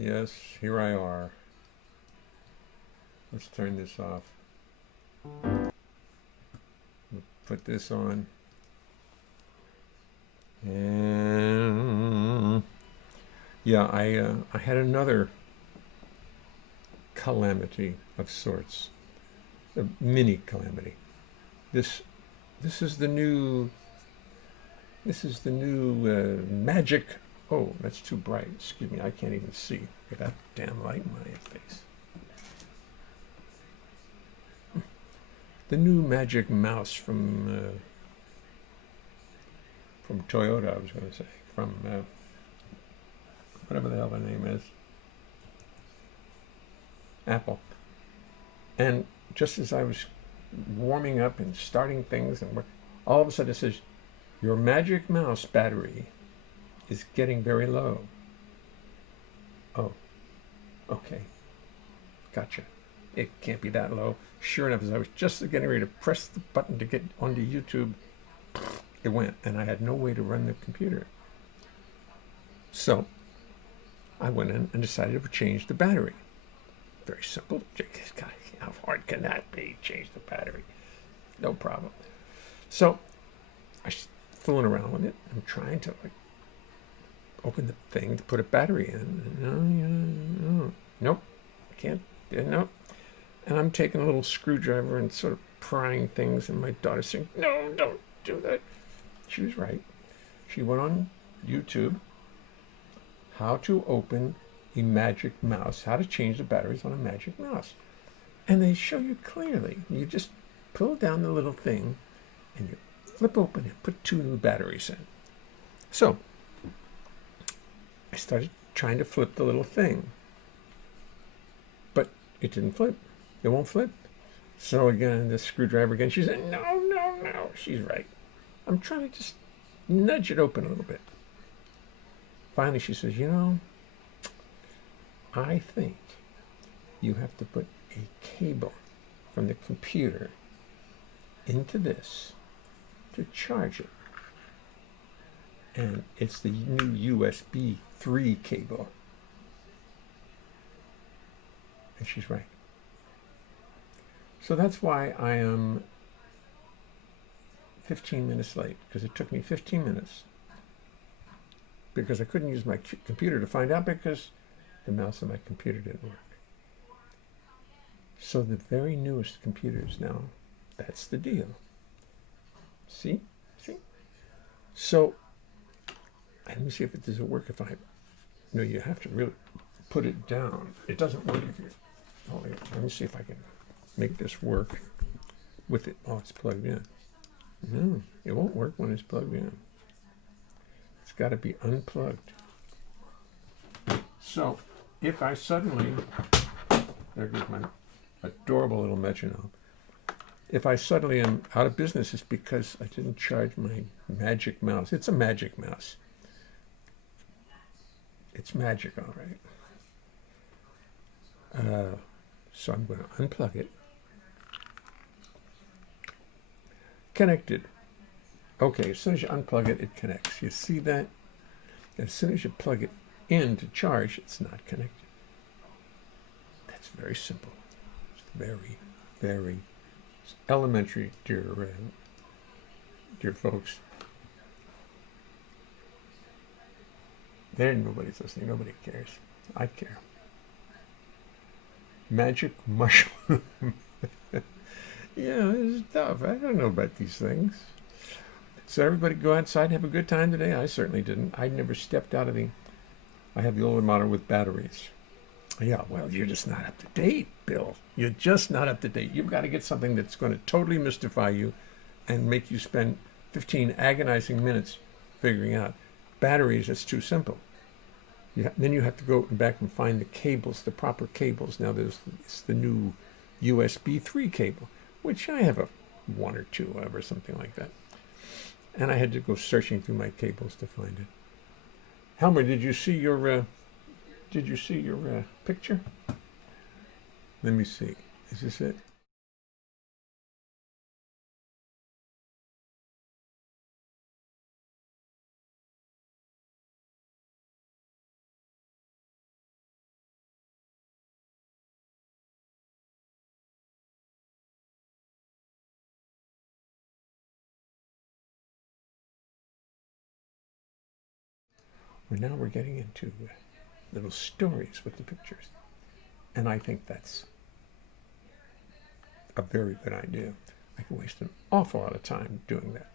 Yes, here I are. Let's turn this off. We'll put this on. And yeah, I had another calamity of sorts, a mini calamity. This is the new magic. Oh, that's too bright. Excuse me, I can't even see. Get that damn light in my face. The new magic mouse from Toyota, I was going to say, from whatever the hell the name is, Apple. And just as I was warming up and starting things, and all of a sudden it says, your magic mouse battery is getting very low. Oh, okay, gotcha. It can't be that low. Sure enough, as I was just getting ready to press the button to get onto YouTube, it went, and I had no way to run the computer. So I went in and decided to change the battery. Very simple. How hard can that be? Change the battery. No problem. So I was fooling around with it. I'm trying to open the thing to put a battery in. No. Nope. I can't. Nope. And I'm taking a little screwdriver and sort of prying things, and my daughter's saying, no, don't do that. She was right. She went on YouTube, how to open a magic mouse, how to change the batteries on a magic mouse. And they show you clearly. You just pull down the little thing, and you flip open and put 2 new batteries in. So I started trying to flip the little thing, but it didn't flip. It won't flip. So again, the screwdriver again. She said, no. She's right. I'm trying to just nudge it open a little bit. Finally, she says, I think you have to put a cable from the computer into this to charge it. And it's the new USB 3 cable. And she's right. So that's why I am 15 minutes late, because it took me 15 minutes. Because I couldn't use my computer to find out, because the mouse on my computer didn't work. So the very newest computers now, that's the deal. See? So, let me see if it doesn't work if no, you have to really put it down. It doesn't work if you, let me see if I can make this work with it while it's plugged in. No, it won't work when it's plugged in. It's got to be unplugged. So, if I suddenly, there goes my adorable little metronome. If I suddenly am out of business, it's because I didn't charge my magic mouse. It's a magic mouse. It's magic, all right. So I'm going to unplug it. Connected. Okay, as soon as you unplug it, it connects. You see that? As soon as you plug it in to charge, it's not connected. That's very simple. It's very, very elementary, dear folks. There, nobody's listening. Nobody cares. I care. Magic mushroom. Yeah, it's tough. I don't know about these things. So everybody go outside and have a good time today? I certainly didn't. I never stepped out of the... I have the older model with batteries. Yeah, well, you're just not up to date, Bill. You're just not up to date. You've got to get something that's going to totally mystify you and make you spend 15 agonizing minutes figuring out. Batteries, it's too simple. Then you have to go back and find the cables, the proper cables. Now it's the new USB 3 cable, which I have a one or two of or something like that. And I had to go searching through my cables to find it. Helmer, did you see your picture? Let me see. Is this it? Well, now we're getting into little stories with the pictures. And I think that's a very good idea. I can waste an awful lot of time doing that.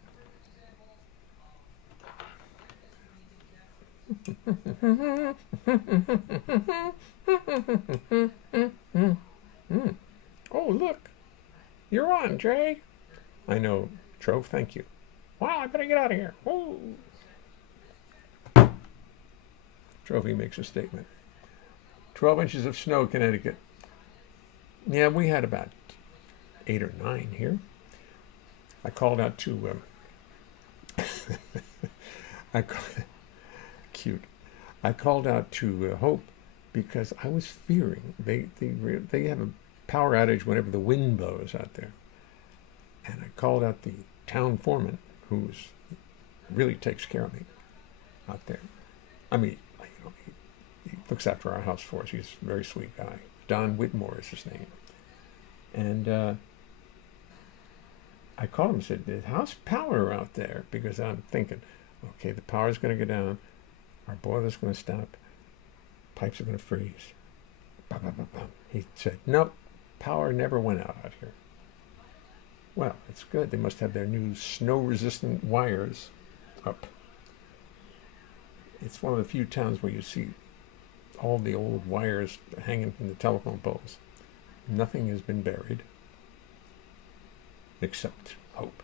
Oh, look. You're on, Jay. I know, Trove, thank you. Wow, I better get out of here. Oh. Trophy makes a statement. 12 inches of snow, Connecticut. Yeah, we had about 8 or 9 here. I called out to... cute. I called out to Hope because I was fearing they have a power outage whenever the wind blows out there. And I called out the town foreman, who really takes care of me out there. I mean, he looks after our house for us. He's a very sweet guy. Don Whitmore is his name. And I called him and said, how's power out there? Because I'm thinking, okay, the power's going to go down. Our boiler's going to stop. Pipes are going to freeze. Bah, bah, bah, bah. He said, nope, power never went out here. Well, it's good. They must have their new snow-resistant wires up. It's one of the few towns where you see all the old wires hanging from the telephone poles. Nothing has been buried except hope.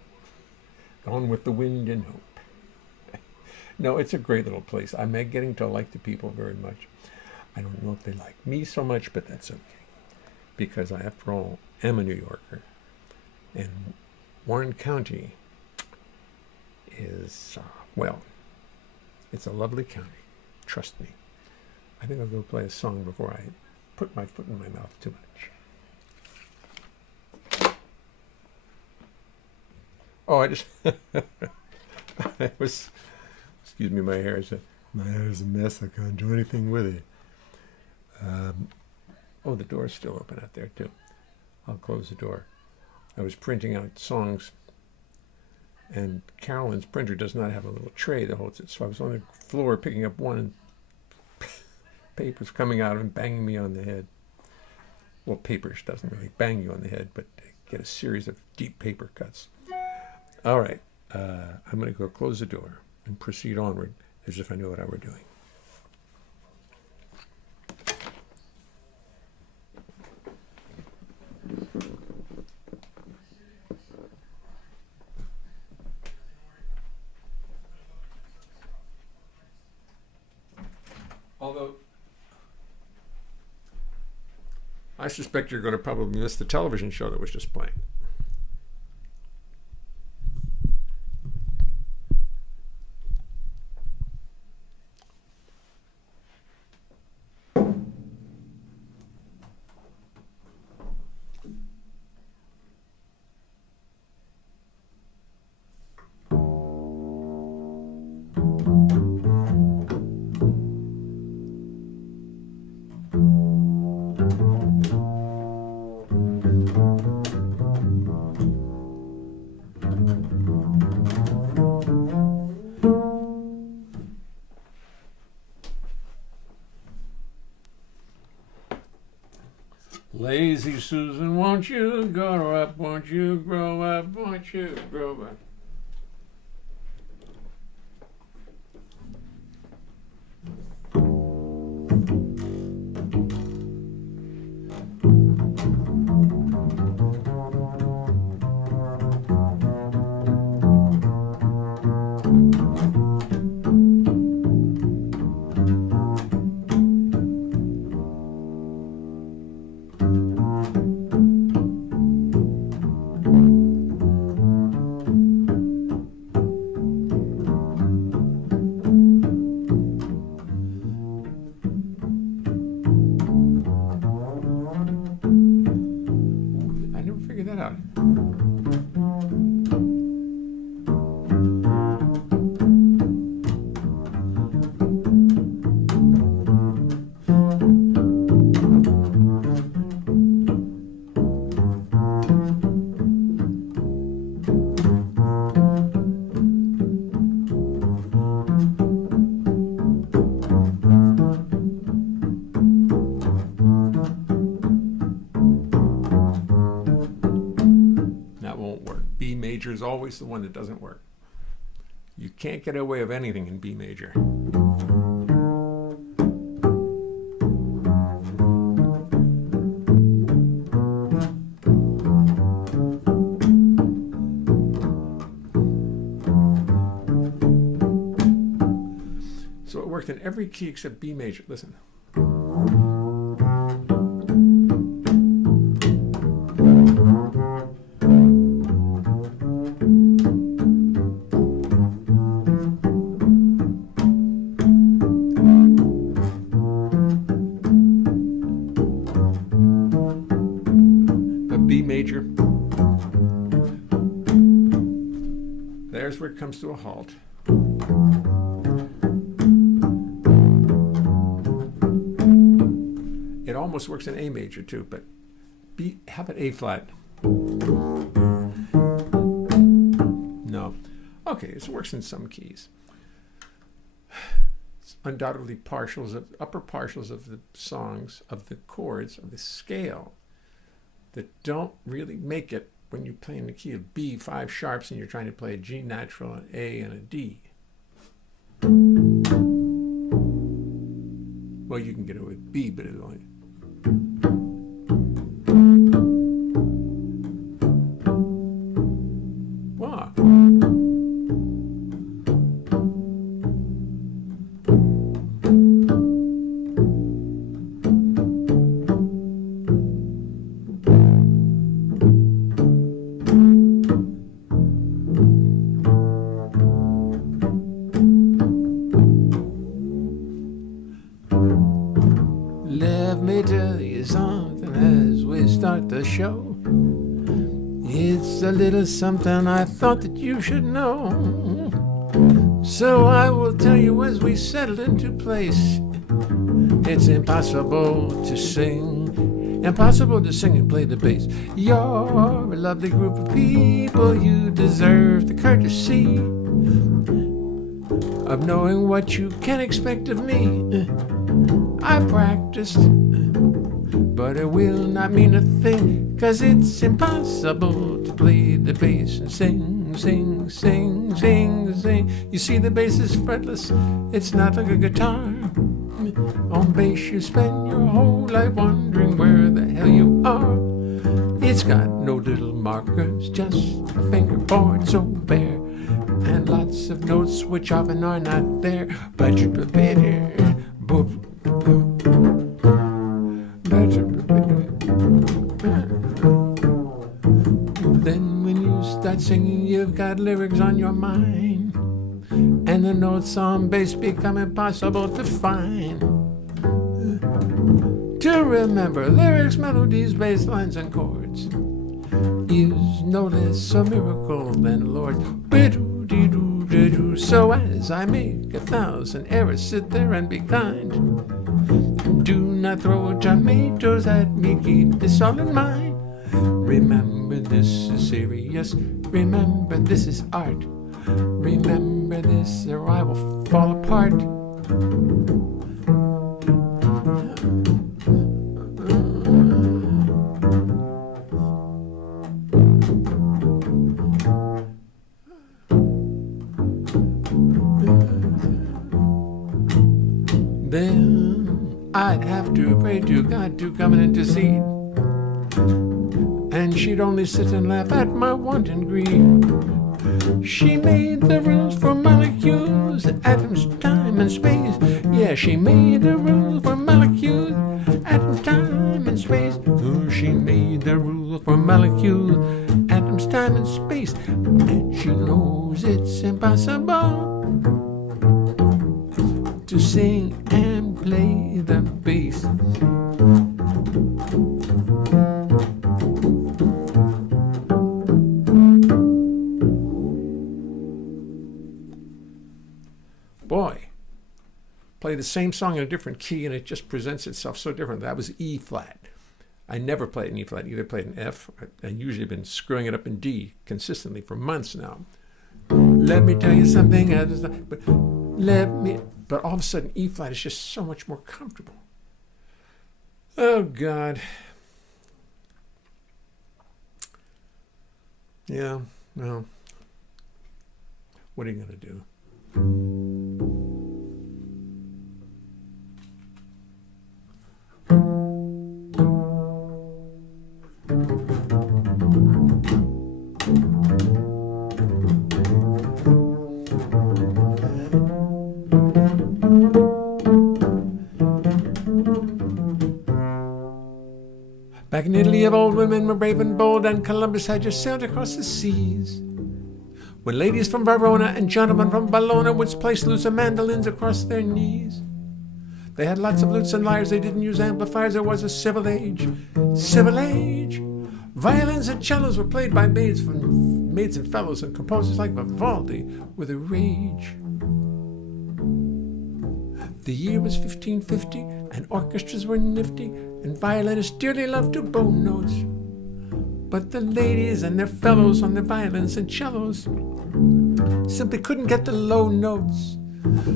Gone with the wind and hope. No, it's a great little place. I'm getting to like the people very much. I don't know if they like me so much, but that's okay. Because I, after all, am a New Yorker. And Warren County is, well, it's a lovely county. Trust me. I think I'll go play a song before I put my foot in my mouth too much. Oh, I just... I was... Excuse me, my hair is a mess. I can't do anything with it. Oh, the door's still open out there, too. I'll close the door. I was printing out songs, and Carolyn's printer does not have a little tray that holds it, so I was on the floor picking up one, and papers coming out and banging me on the head. Well, papers doesn't really bang you on the head, but get a series of deep paper cuts. All right, I'm going to go close the door and proceed onward as if I knew what I were doing. Although, I suspect you're going to probably miss the television show that was just playing. Lazy Susan, won't you grow up? Won't you grow up? Won't you grow up? I never figured that out. That won't work. B major is always the one that doesn't work. You can't get away with anything in B major. So it worked in every key except B major. Listen. But B major, there's where it comes to a halt. It almost works in A major too, but B, how about A flat? No. Okay, it works in some keys. It's undoubtedly upper partials of the songs, of the chords, of the scale that don't really make it when you play in the key of B, 5 sharps, and you're trying to play a G natural, an A, and a D. Well, you can get it with B, but it's only... Wow. Let me tell you something as we start the show. It's a little something I thought that you should know. So I will tell you as we settle into place. It's impossible to sing and play the bass. You're a lovely group of people. You deserve the courtesy of knowing what you can expect of me. I practiced, but it will not mean a thing, 'cause it's impossible to play the bass and sing, sing, sing, sing, sing. You see, the bass is fretless, it's not like a guitar. On bass you spend your whole life wondering where the hell you are. It's got no little markers, just a fingerboard so bare, and lots of notes which often are not there. But you're better. Then when you start singing, you've got lyrics on your mind, and the notes on bass become impossible to find. To remember lyrics, melodies, bass lines, and chords is no less a miracle than Lord's. So as I make 1,000 errors, sit there and be kind. Do not throw tomatoes at me, keep this all in mind. Remember this is serious, remember this is art. Remember this or I will fall apart. I'd have to pray to God to come and intercede. And she'd only sit and laugh at my wanton greed. She made the rules for molecules, atoms, time, and space. Yeah, she made the rules for molecules, atoms, time, and space. Oh, she made the rules for molecules, atoms, time, and space. And she knows it's impossible to sing and play the bass. Boy, play the same song in a different key and it just presents itself so different. That was E flat. I never played an E flat, either played an F. I usually been screwing it up in D consistently for months now. Let me tell you something, but all of a sudden E flat is just so much more comfortable. Oh God. Yeah, well, what are you gonna do? Back in Italy of old, women were brave and bold, and Columbus had just sailed across the seas. When ladies from Verona and gentlemen from Bologna would play lutes and mandolins across their knees. They had lots of lutes and lyres, they didn't use amplifiers, there was a civil age. Civil age! Violins and cellos were played by maids and fellows and composers like Vivaldi with a rage. The year was 1550, and orchestras were nifty, and violinists dearly loved to bow notes. But the ladies and their fellows on their violins and cellos simply couldn't get the low notes.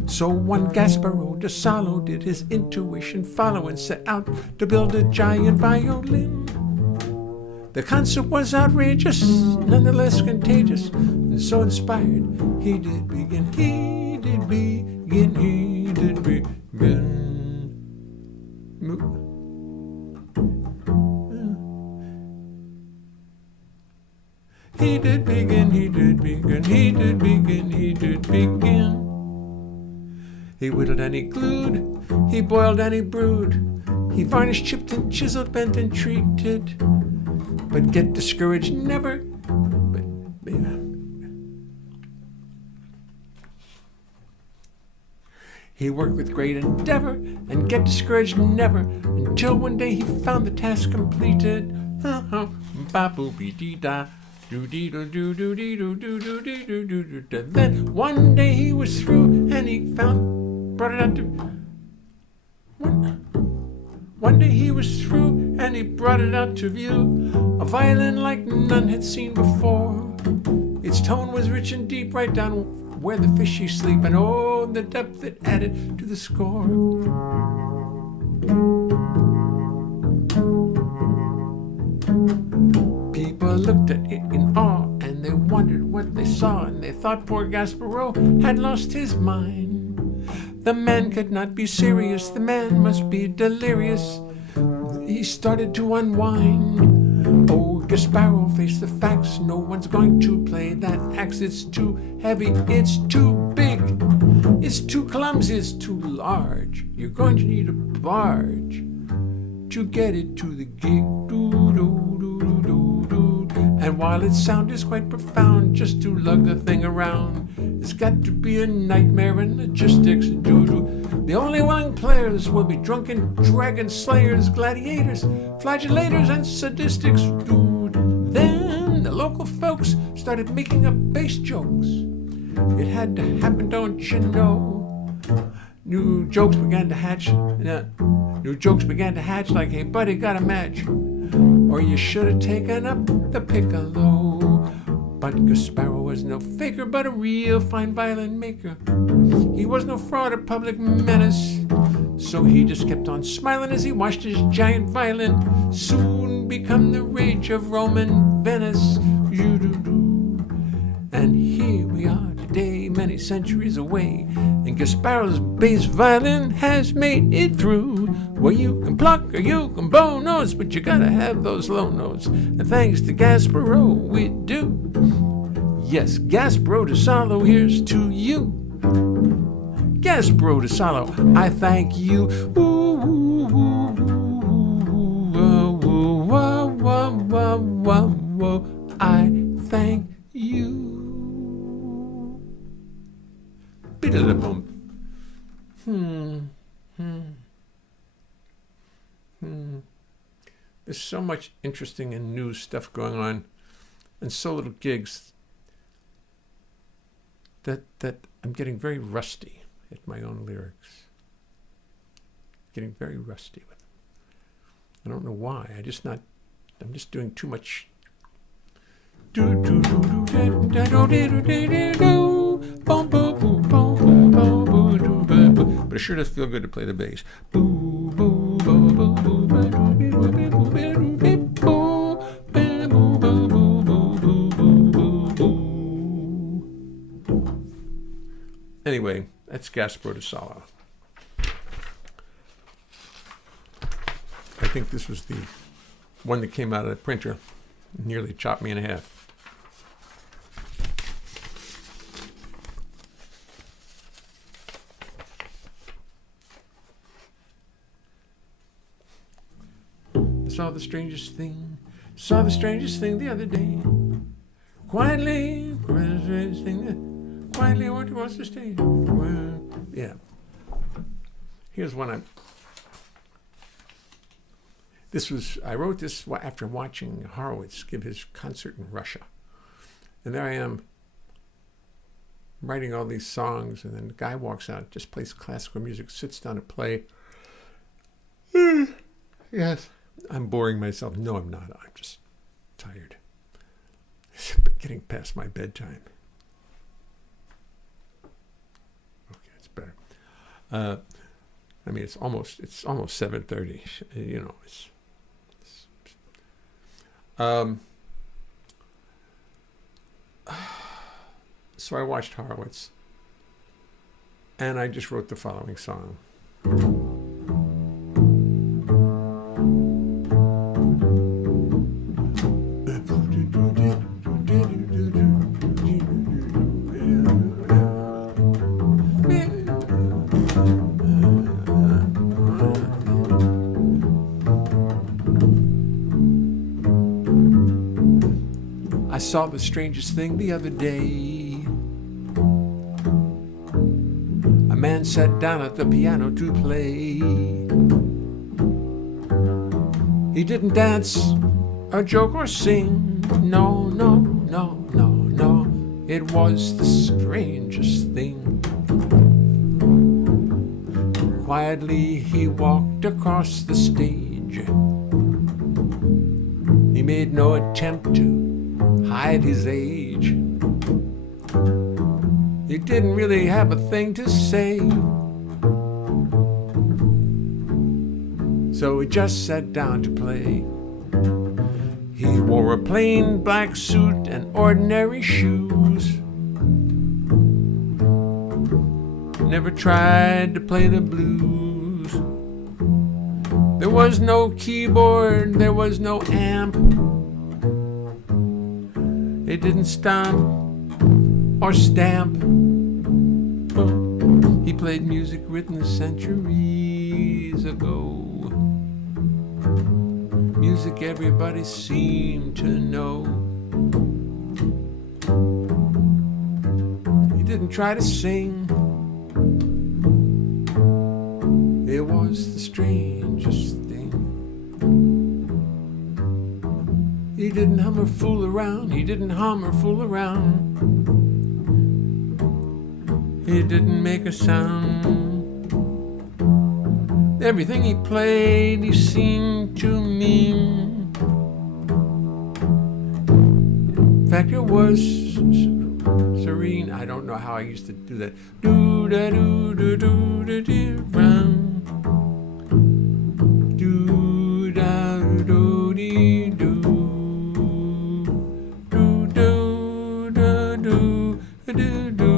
So one Gasparo de Salo did his intuition follow and set out to build a giant violin. The concert was outrageous, nonetheless contagious, and so inspired he did begin, he did begin, he did begin. He did begin, he did begin, he did begin, he did begin. He whittled and he glued, he boiled and he brewed, he varnished, chipped and chiseled, bent and treated. But get discouraged never, He worked with great endeavor and get discouraged never, until one day he found the task completed. Then one day he was through and he brought it out to one day he was through and he brought it out to view, a violin like none had seen before. Its tone was rich and deep, right down where the fishy sleep, and oh, the depth it added to the score. People looked at it in awe, and they wondered what they saw, and they thought poor Gasparo had lost his mind. The man could not be serious, the man must be delirious. He started to unwind. Oh, Gasparo, face the facts, no one's going to play that axe. It's too heavy, it's too big, it's too clumsy, it's too large. You're going to need a barge to get it to the gig. And while its sound is quite profound, just to lug the thing around, it's got to be a nightmare in logistics. The only willing players will be drunken dragon slayers, gladiators, flagellators, and sadistics. Then the local folks started making up bass jokes. It had to happen, don't you know? New jokes began to hatch. New jokes began to hatch like, hey buddy, got a match? Or you should have taken up the piccolo. But Gasparo was no faker, but a real fine violin maker. He was no fraud or public menace, so he just kept on smiling as he watched his giant violin soon become the rage of Roman Venice. And here we are today, many centuries away, and Gasparo's bass violin has made it through. Well, you can pluck or you can blow notes, but you gotta have those low notes. And thanks to Gasparo, we do. Yes, Gasparo de Salo, here's to you. Gasparo de Salo, I thank you. Ooh, ooh, ooh, ooh, ooh, I thank you. Bidda-da-bum. There's so much interesting and new stuff going on, and so little gigs that I'm getting very rusty at my own lyrics. Getting very rusty with them. I don't know why. I'm just doing too much. But it sure does feel good to play the bass. Anyway, that's Gasparo de Salo. I think this was the one that came out of the printer and nearly chopped me in half. Saw the strangest thing the other day. Quietly went across the stage. Yeah. Here's one I wrote this after watching Horowitz give his concert in Russia. And there I am writing all these songs, and then the guy walks out, just plays classical music, sits down to play. Yes. I'm boring myself. No, I'm not. I'm just tired. It's getting past my bedtime. Okay, it's better. I mean, it's almost 7:30. You know, so I watched Horowitz, and I just wrote the following song. I saw the strangest thing the other day. A man sat down at the piano to play. He didn't dance or joke or sing. No, no, no, no, no. It was the strangest thing. Quietly he walked across the stage. He made no attempt to hide his age. He didn't really have a thing to say. So he just sat down to play. He wore a plain black suit and ordinary shoes. Never tried to play the blues. There was no keyboard, there was no amp. It didn't stomp or stamp. He played music written centuries ago. Music everybody seemed to know. He didn't try to sing. It was the strangest thing. He didn't hum or fool around. He didn't hum or fool around. He didn't make a sound. Everything he played, he seemed to mean. In fact, it was serene. I don't know how I used to do that. Do da do do do do do round. Do da do dee do. Do do da do do do.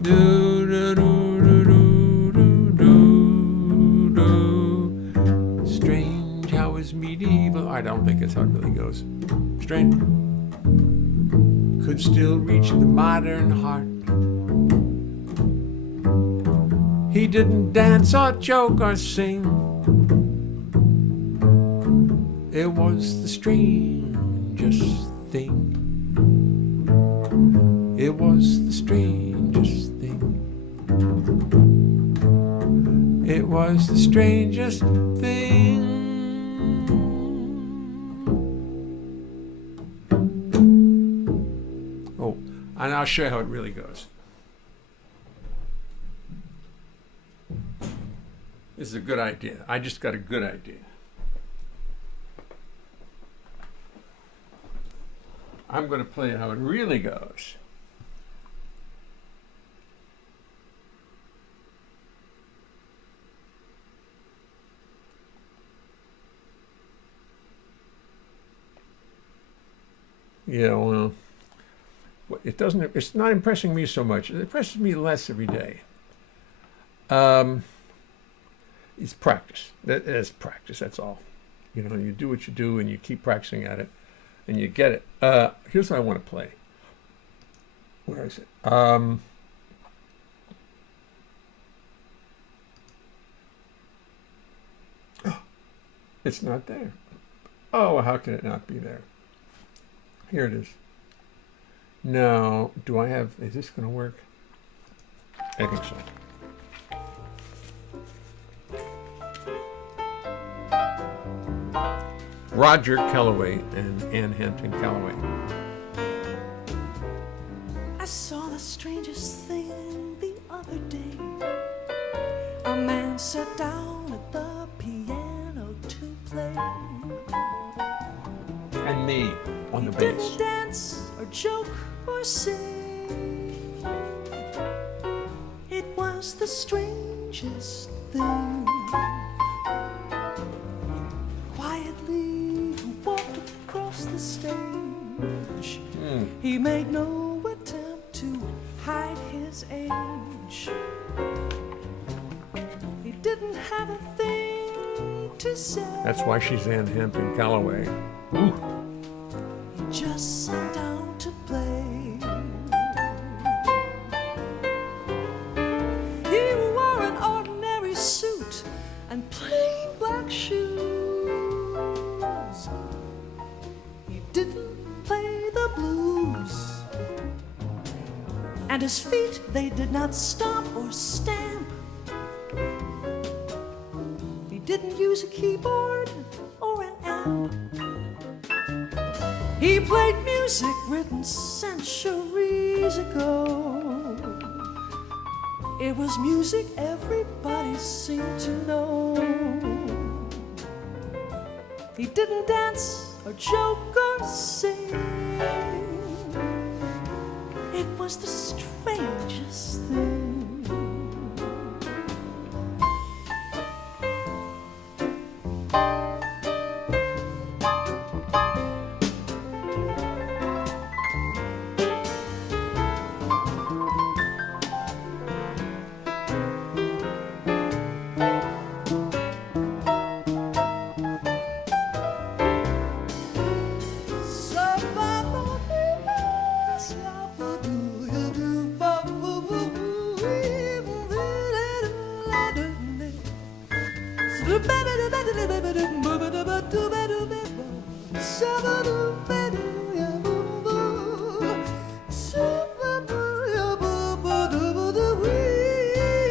Do da do do do do do. could still reach the modern heart. He didn't dance or joke or sing. It was the strangest thing. It was the strangest thing. It was the strangest thing. Oh, and I'll show you how it really goes. This is a good idea. I just got a good idea. I'm going to play it how it really goes. Yeah, well, it's not impressing me so much. It impresses me less every day. It's practice. It's practice, that's all. You know, you do what you do and you keep practicing at it and you get it. Here's what I want to play. Where is it? It's not there. Oh, how can it not be there? Here it is. Now, is this going to work? I think so. Roger Calloway and Ann Hampton Calloway. I saw the strangest thing the other day. A man sat down at the piano to play. And me on the bass. Didn't dance or joke or sing. It was the strangest thing. Quietly he walked across the stage. He made no attempt to hide his age. He didn't have a thing to say. That's why she's Ann Hampton Calloway. Ooh. He just sat down to play. He wore an ordinary suit and plain black shoes. He didn't play the blues, and his feet, they did not stomp or stamp. He didn't use a keyboard or an amp. He played music written centuries ago. It was music everybody seemed to know. He didn't dance or joke or sing. It was the strangest thing.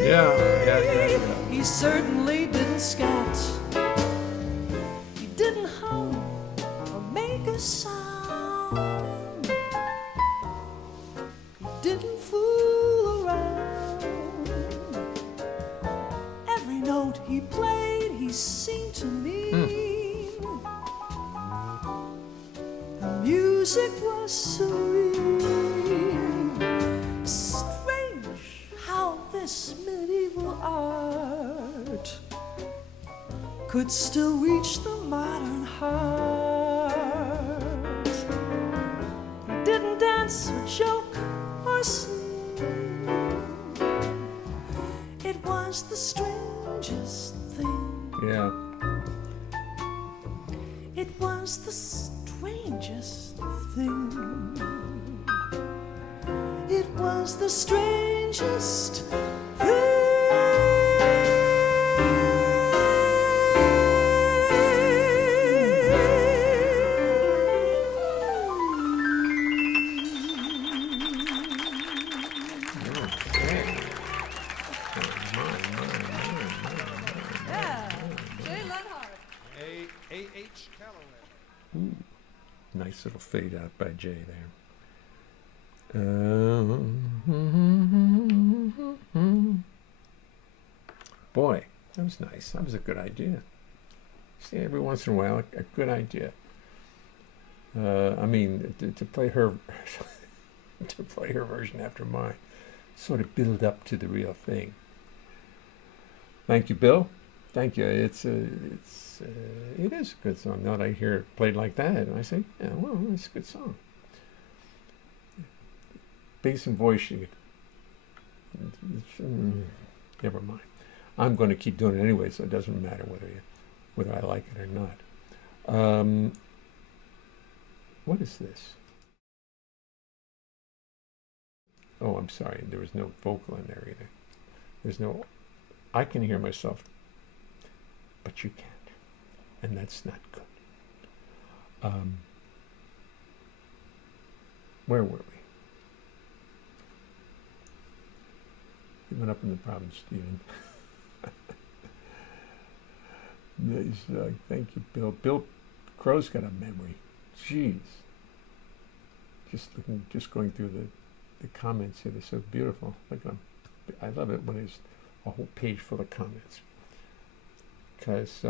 Yeah. He certainly didn't scat. He didn't hum or make a sound. He didn't fool around. Every note he played, he seemed to mean. The music was serene. Strange how this medieval art could still reach the modern heart. He didn't dance or joke or sing. It was the strangest thing. Yeah. It was the strangest thing. was the strangest thing. Yeah, Jay Leonhart. A.H. Calloway. Ooh, nice little fade out by Jay there. Boy, that was nice. That was a good idea. See, every once in a while, a good idea. I mean, to play her, to play her version after mine, sort of build up to the real thing. Thank you, Bill. Thank you. It is a good song. Now that I hear it played like that, and I say, yeah, well, it's a good song. Bass and voice, never mind. I'm going to keep doing it anyway, so it doesn't matter whether I like it or not. What is this? Oh, I'm sorry. There was no vocal in there either. There's no. I can hear myself, but you can't, and that's not good. Where were we? You went up in the problem, Stephen. Nice, thank you, Bill. Bill Crow's got a memory. Jeez. Just going through the comments here. They're so beautiful. Look at them. I love it when there's a whole page full of comments. Because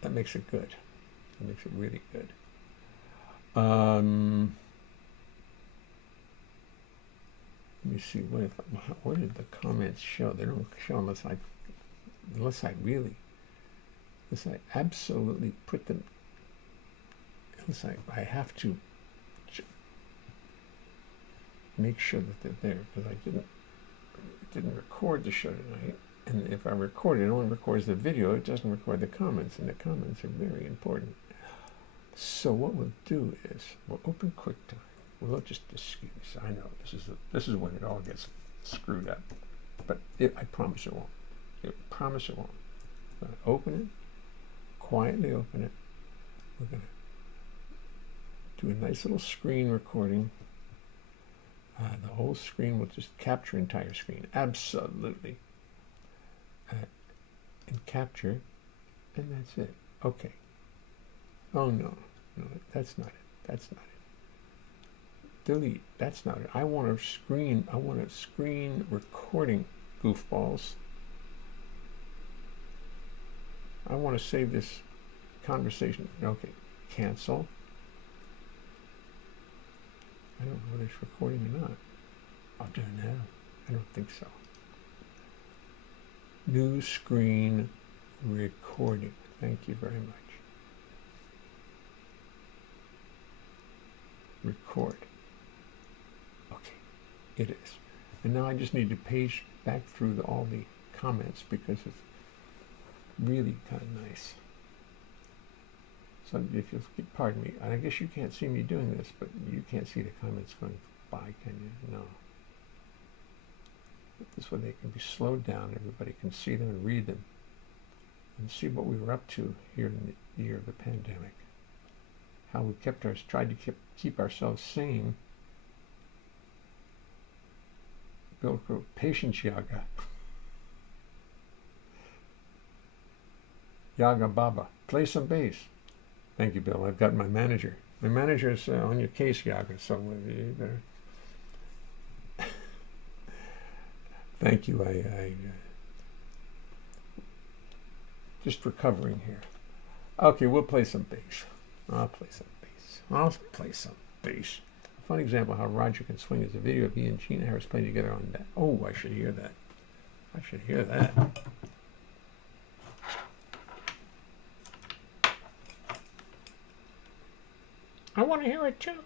that makes it good. That makes it really good. Let me see. Where did the comments show? They don't show unless I absolutely put them. Unless I have to make sure that they're there, because I didn't record the show tonight. And if I record it, it only records the video. It doesn't record the comments, and the comments are very important. So what we'll do is we'll open QuickTime. We'll just excuse. I know this is when it all gets screwed up, but I promise it won't. I promise it won't. I'm gonna open it, quietly open it. We're gonna do a nice little screen recording. The whole screen will just capture entire screen, absolutely, and capture, and that's it. Okay. Oh no, that's not it. That's not it. Delete. That's not it. I want a screen recording, goofballs. I want to save this conversation. Okay, cancel. I don't know whether it's recording or not. I'll do it now. I don't think so. New screen recording. Thank you very much. Record. Okay, it is. And now I just need to page back through all the comments because it's really kind of nice. So if you'll pardon me, I guess you can't see me doing this, but you can't see the comments going by, can you? No. But this way they can be slowed down, everybody can see them and read them and see what we were up to here in the year of the pandemic. How we tried to keep ourselves sane. Bill Crow, patience, Yaga. Yaga Baba, play some bass. Thank you, Bill. I've got my manager. My manager is on your case, Yaga, so you better. Thank you. I just recovering here. Okay, we'll play some bass. I'll play some bass. A fun example of how Roger can swing is a video of he and Gina Harris playing together on that. Oh, I should hear that. I want to hear it too.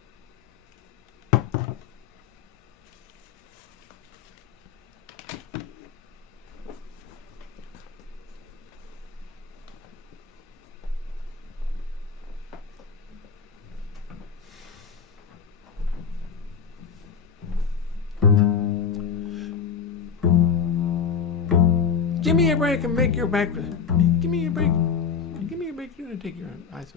me a break and make your back. Give me a break. Give me a break. You're gonna take your eyes off.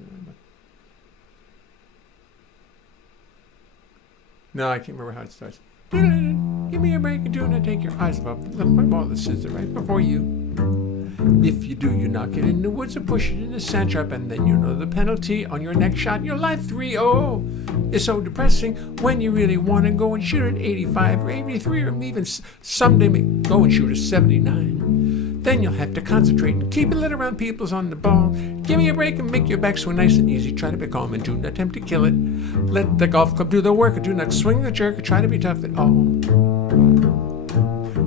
No, I can't remember how it starts. Give me a break and do not take your eyes off. Let my ball the scissor right before you. If you do, you knock it in the woods or push it in the sand trap, and then you know the penalty on your next shot. Your life 3-0 is so depressing when you really want to go and shoot at 85 or 83 or even someday go and shoot a 79. Then you'll have to concentrate and keep it lit around people's on the ball. Give me a break and make your back swing nice and easy. Try to be calm and do not attempt to kill it. Let the golf club do the work, or do not swing the jerk or try to be tough at all.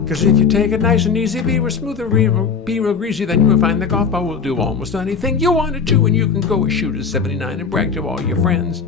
Cause if you take it nice and easy, be real smooth or be real greasy, then you will find the golf ball will do almost anything you want it to, and you can go and shoot a 79 and brag to all your friends.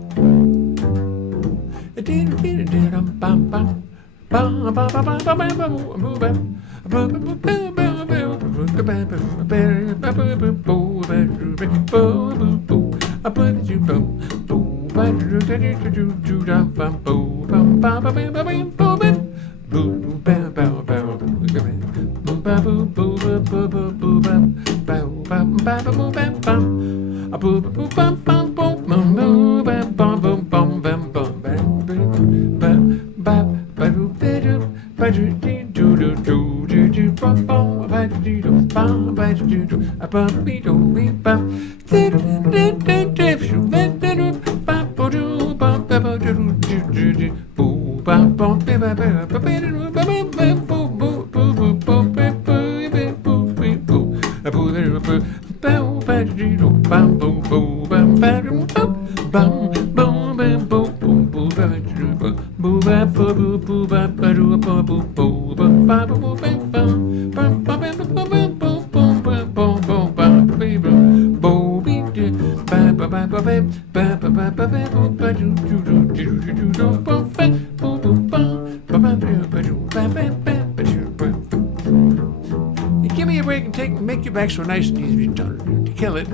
Give me a break and make your back so nice and easy to kill it.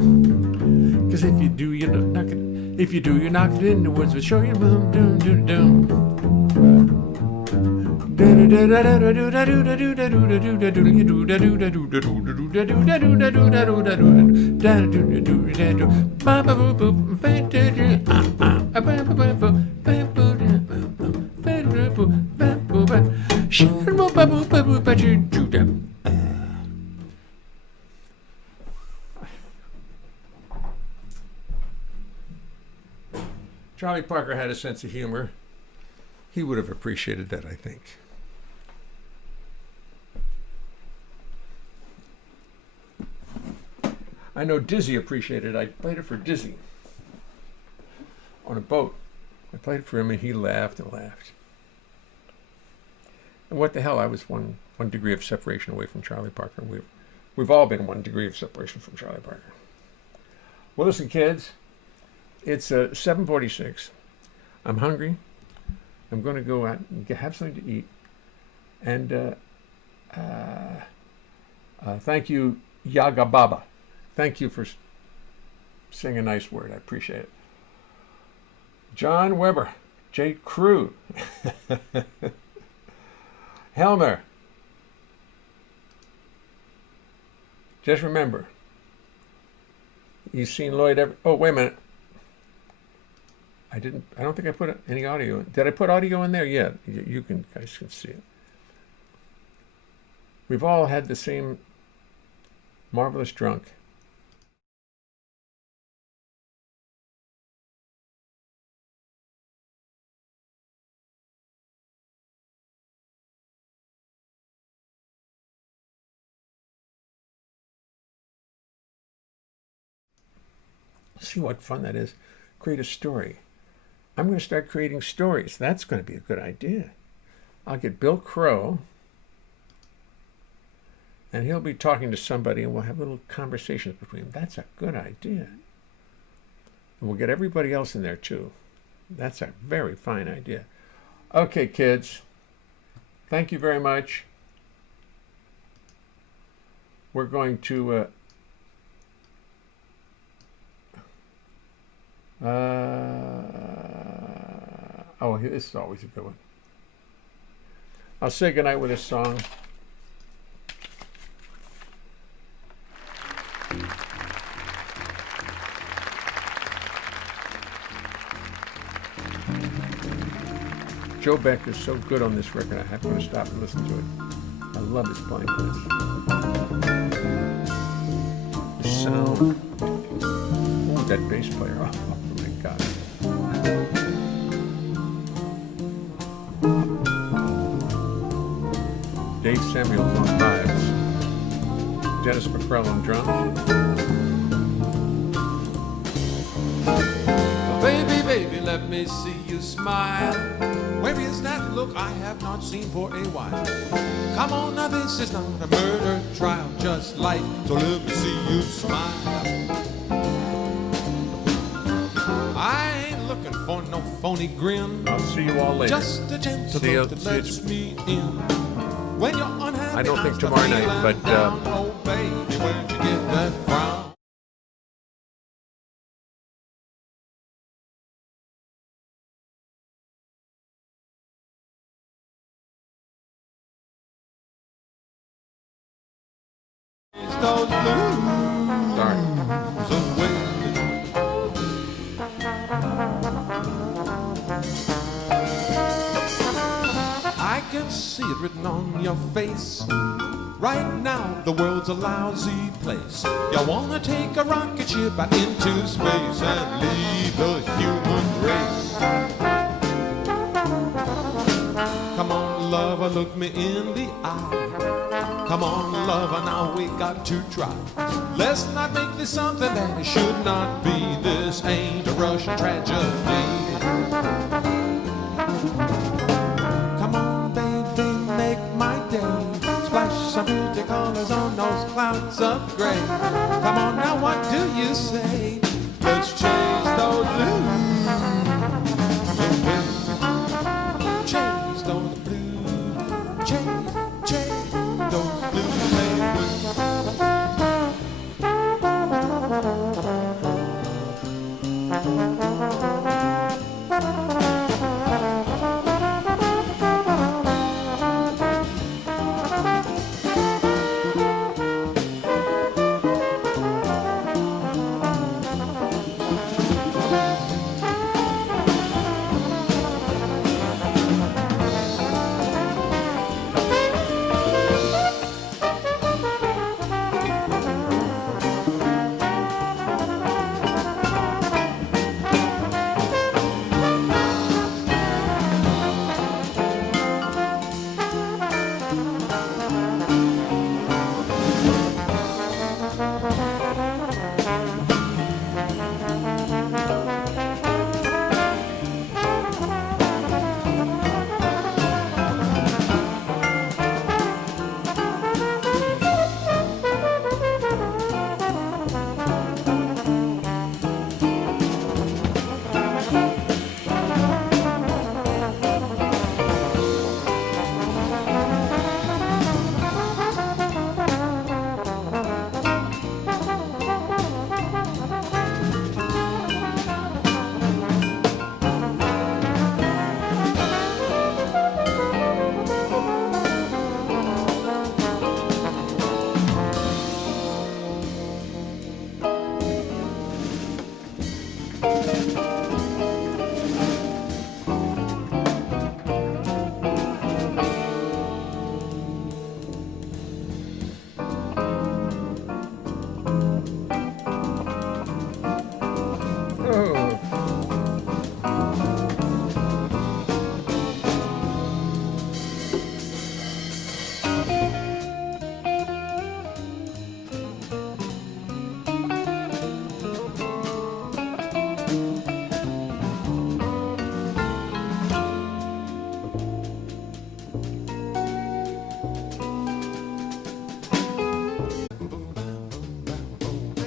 Cause if you do, you knock it. If you do, you knock it in the woods. We'll show you boom, doom, doom, doom. Charlie Parker had a sense of humor. He would have appreciated that, I think. I know Dizzy appreciated it. I played it for Dizzy on a boat. I played it for him and he laughed and laughed. And what the hell, I was one degree of separation away from Charlie Parker. We've all been 1 degree of separation from Charlie Parker. Well, listen, kids, it's 7:46. I'm hungry. I'm going to go out and have something to eat. And thank you, Yaga Baba. Thank you for saying a nice word. I appreciate it. John Weber, J. Crew, Helmer. Just remember, you've seen Lloyd ever. Oh, wait a minute. I don't think I put any audio in. Did I put audio in there? Yeah, you guys can see it. We've all had the same marvelous drunk. See what fun that is. Create a story. I'm going to start creating stories. That's going to be a good idea. I'll get Bill Crow, and he'll be talking to somebody, and we'll have little conversations between them. That's a good idea. And we'll get everybody else in there, too. That's a very fine idea. Okay, kids. Thank you very much. We're going to... oh, this is always a good one. I'll say goodnight with a song. Joe Beck is so good on this record, I have to stop and listen to it. I love his playing on this. The sound. Oh, that bass player. Oh my God. Dave Samuels on vibes. Dennis McCrell on drums. Baby, baby, let me see you smile. Where is that look I have not seen for a while? Come on now, this is not a murder trial, just life, so let me see you smile. I ain't looking for no phony grin. I'll see you all later. Just a gentle look that lets me in. When you're unhappy, I don't think tomorrow night, but oh baby, where'd you get that from? Those blues sorry. away. I can see it written on your face. Right now, the world's a lousy place. You wanna take a rocket ship out into space and lead the human race. Come on, lover, look me in the eye. Come on, lover, now we got to try. Let's not make this something that it should not be. This ain't a Russian tragedy. Come on, baby, make my day. Splash some pretty colors on those clouds of gray. Come on, now what do you say?